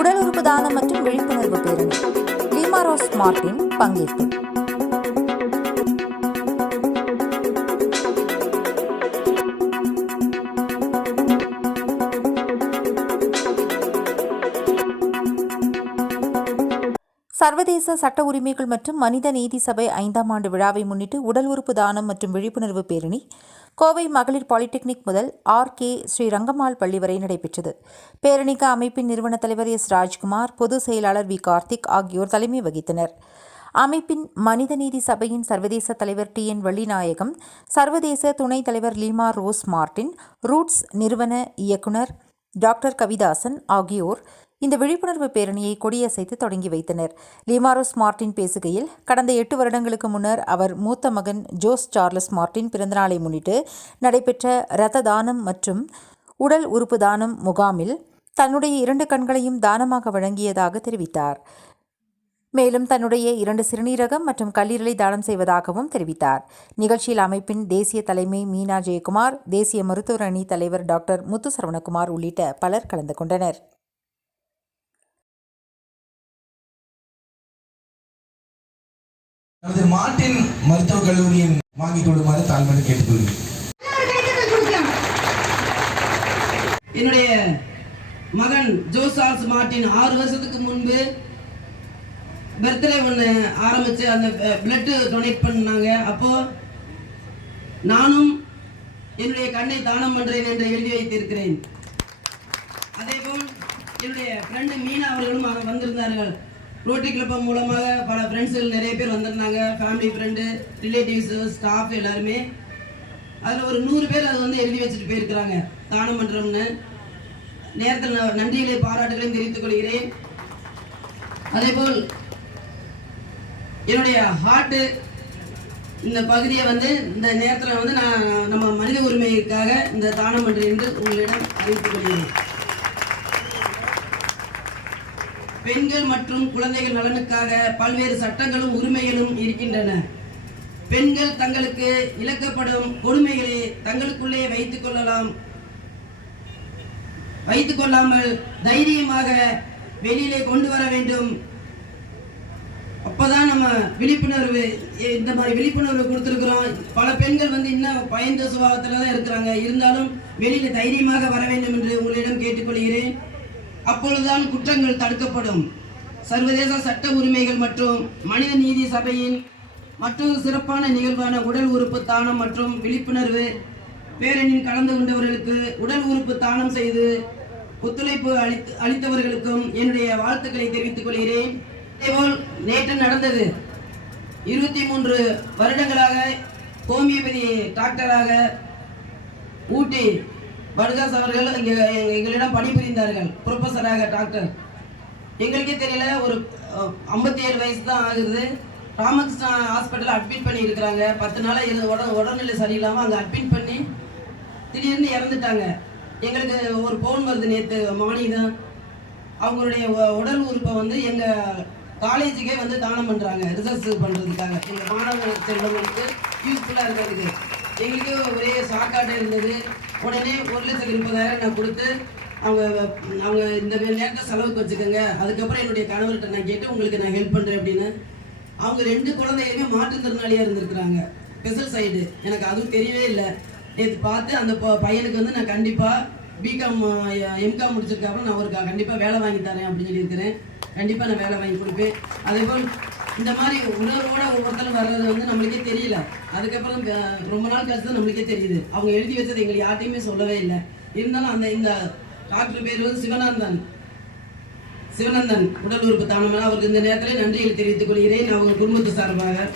உடல் உறுப்பு தானம் மற்றும் விழிப்புணர்வு பேரணி. லீமாரோஸ் மார்டின் பங்கேற்பு. சர்வதேச சட்ட உரிமைகள் மற்றும் மனித நீதி சபை ஐந்தாம் ஆண்டு விழாவை முன்னிட்டு உடல் உறுப்பு தானம் மற்றும் விழிப்புணர்வு பேரணி கோவை மகளிர் பாலிடெக்னிக் முதல் ஆர் கே ஸ்ரீ ரங்கம்மாள் பள்ளி வரை நடைபெற்றது. பேரணிக்கு அமைப்பின் நிறுவன தலைவர் எஸ். ராஜ்குமார் பொதுச் செயலாளர் வி. கார்த்திக் ஆகியோர் தலைமை வகித்தனர். அமைப்பின் மனித நீதி சபையின் சர்வதேச தலைவர் டி. என். வள்ளிநாயகம் சர்வதேச துணைத் தலைவர் லீமா ரோஸ் மார்டின் ரூட்ஸ் நிறுவன இயக்குனர் டாக்டர் கவிதாசன் ஆகியோர் இந்த விழிப்புணர்வு பேரணியை கொடியசைத்து தொடங்கி வைத்தனர். லிமாரோஸ் மார்டின் பேசுகையில் கடந்த எட்டு வருடங்களுக்கு முன்னர் அவர் மூத்த மகன் ஜோஸ் சார்லஸ் மார்டின் பிறந்தநாளை முன்னிட்டு நடைபெற்ற இரத்த தானம் மற்றும் உடல் உறுப்பு தானம் முகாமில் தன்னுடைய இரண்டு கண்களையும் தானமாக வழங்கியதாக தெரிவித்தார். மேலும் தன்னுடைய இரண்டு சிறுநீரகம் மற்றும் கல்லீரலை தானம் செய்வதாகவும் தெரிவித்தார். நிகழ்ச்சியில் அமைப்பின் தேசிய தலைமை மீனா ஜெயக்குமார் தேசிய மருத்துவர் அணி தலைவர் டாக்டர் முத்து சரவணகுமார் உள்ளிட்ட பலர் கலந்து கொண்டனர். நமது மார்ட்டின் மருத்துவக் கல்லூரியின் வாங்கிக் கொள்ளுமாறு தாழ்மையை கேட்டுக்கொள்கிறேன். என்னுடைய மகன் ஜோசால்ஸ் மார்ட்டின் ஆறு வருஷத்துக்கு முன்பு பர்த்டே ஒன்று ஆரம்பிச்சு அந்த பிளட்டு டொனேட் பண்ணாங்க. அப்போ நானும் என்னுடைய கண்ணை தானம் பண்ணுறேன் என்று எழுதி வைத்திருக்கிறேன். அதேபோல் என்னுடைய ஃப்ரெண்டு மீனா அவர்களும் வந்திருந்தார்கள். ரோட்டரி கிளப் மூலமாக பல ஃப்ரெண்ட்ஸ்கள் நிறைய பேர் வந்திருந்தாங்க. ஃபேமிலி ஃப்ரெண்டு ரிலேட்டிவ்ஸு ஸ்டாஃப் எல்லாருமே. அதில் ஒரு நூறு பேர் அதை வந்து எழுதி வச்சுட்டு போயிருக்கிறாங்க. தானம் பண்ணுறோம்னு நேரத்தில் நான் நன்றிகளை பாராட்டுகளையும் தெரிவித்துக் கொள்கிறேன். அதேபோல் என்னுடைய ஹார்ட்டு இந்த பகுதியை வந்து இந்த நேரத்தில் வந்து நான் நம்ம மனித உரிமைக்காக இந்த தானம் பண்ணுறேன் என்று உங்களிடம் அறிவித்துக் கொள்கிறேன். பெண்கள் மற்றும் குழந்தைகள் நலனுக்காக பல்வேறு சட்டங்களும் உரிமைகளும் இருக்கின்றன. பெண்கள் தங்களுக்கு இழக்கப்படும் கொடுமைகளை தங்களுக்குள்ளே வைத்துக் கொள்ளலாம். வைத்துக் கொள்ளாமல் தைரியமாக வெளியிலே கொண்டு வர வேண்டும். அப்பதான் நம்ம விழிப்புணர்வு இந்த மாதிரி விழிப்புணர்வு கொடுத்துருக்குறோம். பல பெண்கள் வந்து இன்னும் பயந்த சுபாவத்தில் தான் இருக்கிறாங்க. இருந்தாலும் வெளியில தைரியமாக வர வேண்டும் என்று அப்பொழுதுதான் குற்றங்கள் தடுக்கப்படும். சர்வதேச சட்ட உரிமைகள் மற்றும் மனித நீதி சபையின் மற்றொரு சிறப்பான நிகழ்வான உடல் உறுப்பு தானம் மற்றும் விழிப்புணர்வு பேரணியில் கலந்து கொண்டவர்களுக்கு உடல் உறுப்பு தானம் செய்து ஒத்துழைப்பு அளித்து அளித்தவர்களுக்கும் என்னுடைய வாழ்த்துக்களை தெரிவித்துக் கொள்கிறேன். இதேபோல் நேற்று நடந்தது. இருபத்தி மூன்று வருடங்களாக ஹோமியோபதி டாக்டராக ஊட்டி படுகாஸ் அவர்கள் இங்கே எங்களிடம் பணிபுரிந்தார்கள். ப்ரொஃபஸராக டாக்டர் எங்களுக்கே தெரியல ஒரு ஐம்பத்தி ஏழு வயசு தான் ஆகுது. ராமகிருஷ்ணா ஹாஸ்பிட்டலில் அட்மிட் பண்ணி இருக்கிறாங்க பத்து நாளாக இது உட உடல்நிலை சரியில்லாமல் அங்கே அட்மிட் பண்ணி திடீர்னு இறந்துட்டாங்க. எங்களுக்கு ஒரு ஃபோன் வருது நேற்று மார்னிங் தான். அவங்களுடைய உடல் உறுப்பை வந்து எங்கள் காலேஜுக்கே வந்து தானம் பண்ணுறாங்க ரிசர்ச் பண்ணுறதுக்காக எங்கள் மாணவ செல்வங்களுக்கு யூஸ்ஃபுல்லாக இருக்கிறதுக்கு. எங்களுக்கு ஒரே ஷாக்காட்டே இருந்தது. உடனே ஒரு லட்சத்து முப்பதாயிரம் நான் கொடுத்து அவங்க அவங்க இந்த நேரத்தை செலவுக்கு வச்சுக்கோங்க. அதுக்கப்புறம் என்னுடைய கணவர்கிட்ட நான் கேட்டு உங்களுக்கு நான் ஹெல்ப் பண்ணுறேன் அப்படின்னு. அவங்க ரெண்டு குழந்தைகளுமே மாற்றுத்திறனாளியாக இருந்திருக்கிறாங்க. ஸ்பெஷல் சைடு எனக்கு அதுவும் தெரியவே இல்லை. நேற்று பார்த்து அந்த ப- பையனுக்கு வந்து நான் கண்டிப்பாக பிகாம் எம்காம் முடிச்சிருக்காப்புல நான் ஒரு கண்டிப்பாக வேலை வாங்கி தரேன் அப்படின்னு சொல்லியிருக்கிறேன். கண்டிப்பாக நான் வேலை வாங்கி கொடுப்பேன். அதேபோல் இந்த மாதிரி உணர்வோட ஒவ்வொருத்தரும் வர்றது வந்து நம்மளுக்கே தெரியல. அதுக்கப்புறம் ரொம்ப நாள் கழிச்சு தான் நம்மளுக்கே தெரியுது. அவங்க எழுதி வச்சது எங்களுக்கு யார்ட்டையுமே சொல்லவே இல்லை. இருந்தாலும் அந்த இந்த டாக்டர் பேர் வந்து சிவனந்தன் சிவனந்தன் உடல் உறுப்பு தானமாக அவருக்கு இந்த நேரத்தில் நன்றிகளை தெரிவித்துக் கொள்கிறேன். அவங்க குடும்பத்து சார்பாக.